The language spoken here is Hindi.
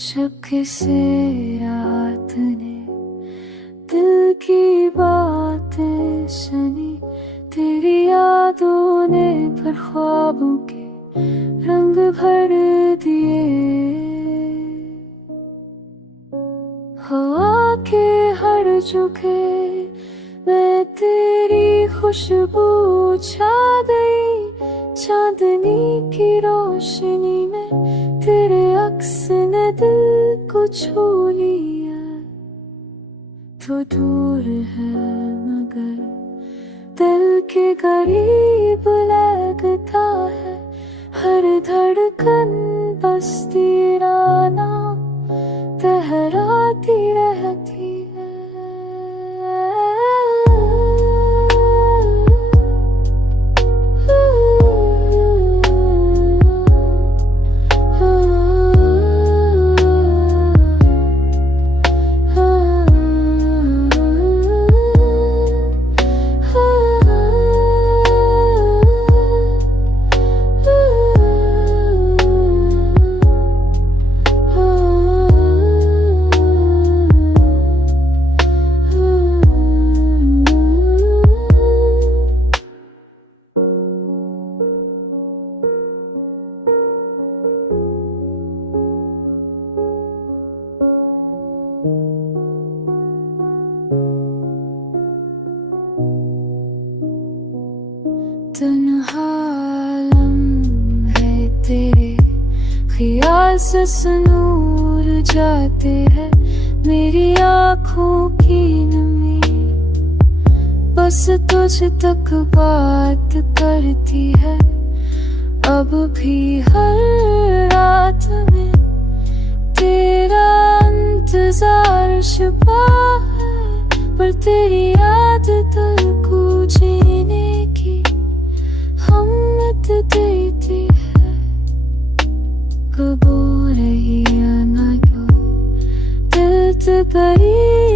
जब किसी रात ने दिल की बातें सुनी, तेरी यादों ने पर ख्वाबों के रंग भर दिए। हवा के हर झोंके मैं तेरी खुशबू छा गई। चांदनी की रोशनी में तेरे अक्स ने दिल को छू लिया। तो दूर है मगर दिल के करीब लगता है। हर धड़कन बस तेरा नाम तहराती रहती है। तन्हा लम्हे तेरे ख्याल से सुनूर जाते हैं। मेरी आँखों की नमी बस तुझ तक बात करती है। अब भी हर रात में तेरा इंतजार छुपा है। पर तेरी याद दिल को जीने की हिम्मत देती है। कबूल ही या ना क्यों दिल तो करीब